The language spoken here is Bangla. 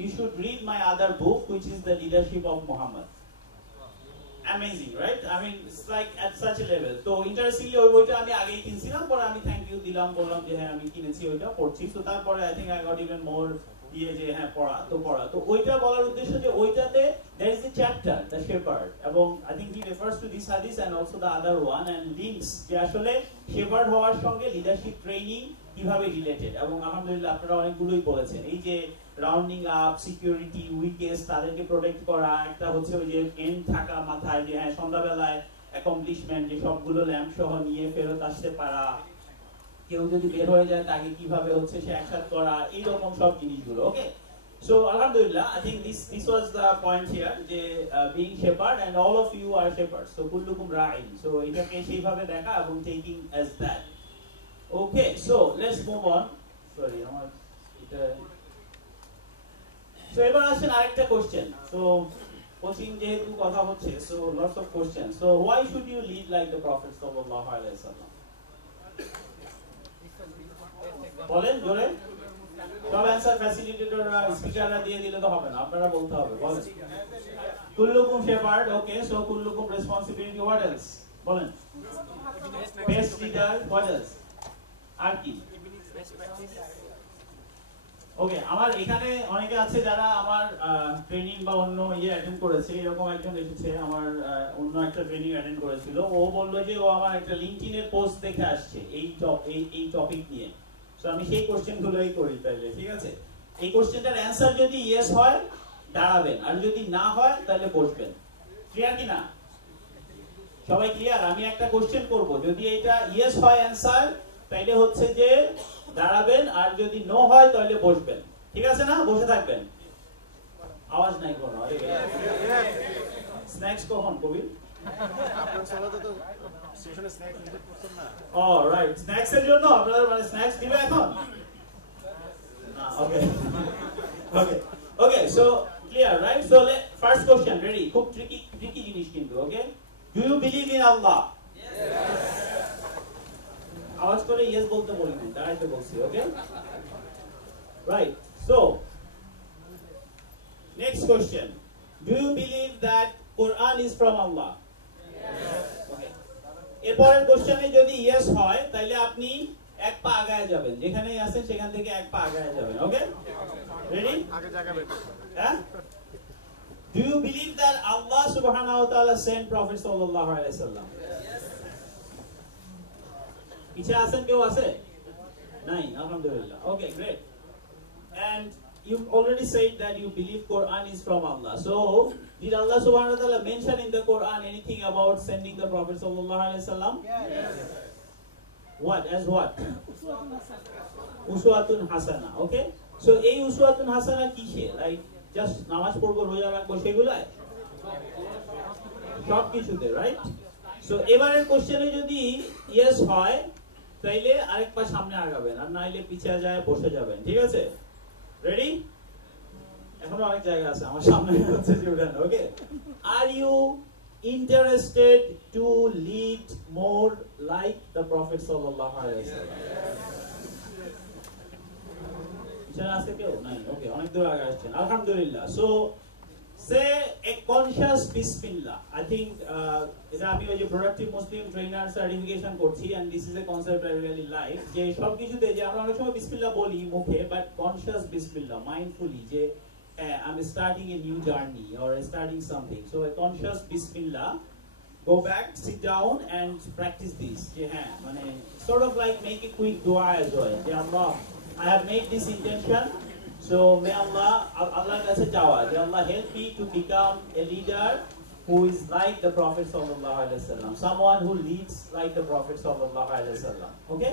you should read my other book, which is The Leadership of Muhammad. Amazing, right? I mean, it's like at such a level. So interestingly, ওই বইটা আমি আগেই কিনছিলাম, পরে আমি থ্যাংক ইউ দিলাম, বললাম যে হ্যাঁ আমি কিনেছি, ওইটা পড়ছি। তো তারপরে I think I got even more দিয়ে যে হ্যাঁ পড়া। তো ওইটা বলার উদ্দেশ্য যে ওইটাতে there is a chapter, the shepherd, এবং I think he refers to this hadith and also the other one and links যে আসলে shepherd হওয়ার সঙ্গে leadership training কিভাবে রিলেটেড, এবং আলহামদুলিল্লাহ আপনারা অনেকগুলোই বলেছেন। এই যে রাউন্ডিং আপ, সিকিউরিটি, উইকেস, তাদেরকে প্রোটেক্ট করা, একটা হচ্ছে ওই যে এন্ড থাকা মাথায় যে হ্যাঁ সন্ধ্যাবেলায় অ্যাকমপ্লিশমেন্ট, যে সবগুলো ল্যাম্প সহ নিয়ে ফেরত আসতে পারা, কেউ যদি বের হয়ে যায় তাকে কিভাবে হচ্ছে সে একসাথে করা, এইরকম সব জিনিসগুলো। ওকে, সো আলহামদুলিল্লাহ, I think this was the point here যে being shepherd and all of you are shepherd, so কুল্লুকুম রাইন। সো এটাকে সেইভাবে দেখা এবং taking as that. Okay, so let's move on. Sorry, আমার এটা সো এবার আসেন আরেকটা কোশ্চেন। সো কোচিং যেহেতু কথা হচ্ছে, so lots of question. So why should you lead like the prophet সাল্লাল্লাহু আলাইহি ওয়াসাল্লাম? বলেন জোরে। সব অ্যানসার ফ্যাসিলিটেটররা, স্পিকাররা দিয়ে দিলে তো হবে না, আপনারা বলতে হবে। বলেন। কুল্লুকুম শেপার্ড, ওকে, সো কুল্লুকুম রেসপন্সিবিলিটি, হোয়াট এলস? বলেন। Best leader, what else? আর কি? ওকে, আমার এখানে অনেকে আছে যারা আমার ট্রেনিং বা অন্য অ্যাটেন্ড করেছে। এরকম একজন এসেছে, আমার অন্য একটা ট্রেনিং অ্যাটেন্ড করেছিল। ও বললো যে ও আমার একটা লিংকডইনের পোস্ট দেখে আসছে এই টপিক নিয়ে। সো আমি সেই কোশ্চেনগুলোই করি তাইলে, ঠিক আছে? এই কোশ্চেনটার অ্যানসার যদি ইয়েস হয় দাঁড়াবেন, আর যদি না হয় তাহলে বসবেন। ক্লিয়ার কি না? সবাই ক্লিয়ার? আমি একটা কোশ্চেন করব, যদি এটা ইয়েস হয় অ্যানসার, তাইলে হচ্ছে যে দাঁড়াবেন, আর যদি নো হয় তাহলে বসবেন। ঠিক আছে না? বসে থাকবেন। আওয়াজ নাই কোনো। স্ন্যাক্স কখন কবির? আপনার সালাতে তো সেশনে স্ন্যাক্স নিতে পারছেন না। অলরাইট, স্ন্যাক্স এর জন্য আপনারা মানে স্ন্যাক্স দিবে এখন? না, okay okay okay, so clear, right? So first question, ready? খুব ট্রিকি জিনিস কিন্তু। Okay, do you believe in আল্লাহ? আওয়াজ করে ইয়েস বলতে বলিনি, দাঁড়াইতে বলছি। Okay, right. So next question, do you believe that কোরআন ইজ ফ্রম আল্লাহ? ওকে, এরপরের কোশ্চেনে যদি ইয়েস হয় তাহলে আপনি এক পা আগায় যাবেন, যেখানেই আছেন সেখান থেকে এক পা আগায় যাবেন। ওকে, রেডি? আগে জায়গা বের করুন। হ্যাঁ, ডু ইউ বিলিভ দ্যাট আল্লাহ সুবহানাহু ওয়া তাআলা সেন্ট প্রফেট সাল্লাল্লাহু আলাইহি ওয়াসাল্লাম? পিছে আছেন কেউ? আছে? নাই? আলহামদুলিল্লাহ। ওকে, great. And you already said that you believe Quran is from Allah. So did Allah subhanahu wa ta'ala mention in the Quran anything about sending the Prophet sallallahu alaihi wasallam? Yes. What? As what? Uswatun hasana. Okay, so এই uswatun hasana কিসে? Like just নামাজ পড়বো, রোজা রাখবো, সেগুলাই? সব কিছুতে, রাইট? সো এবারের কোশ্চেনে যদি ইয়েস হয় তাইলে আরেক পা সামনে আগাবেন, আর নাইলে পিছিয়ে যায় বসে যাবেন। ঠিক আছে? রেডি? এখনো অনেক জায়গা আছে, আমার সামনে হচ্ছে জুড়ান। Okay, are you interested to lead more like the prophet সাল্লাল্লাহু আলাইহি ওয়াসাল্লাম? ইচ্ছা আছে কেউ? নাই? ওকে, অনেক দূর আগে আসছেন, আলহামদুলিল্লাহ। So say a conscious bismillah. I think এটা আমি ওই যে প্রোডাক্টিভ মুসলিম ট্রেনার সার্টিফিকেশন করছি, and this is a concept I really like, যে সব কিছুতে যে আমরা অনেক সময় বিসমিল্লাহ বলি মুখে, বাট কনশিয়াস বিসমিল্লাহ, মাইন্ডফুলি, যে I'm starting a new journey or starting something. So a conscious bismillah, go back, sit down and practice this. যে হ্যাঁ মানে sort of like make a quick dua as well. যে Allah, I have made this intention, so may Allah kache chawa je Allah help me to become a leader who is like the Prophet sallallahu alaihi wasallam, someone who leads like the Prophet sallallahu alaihi wasallam. Okay,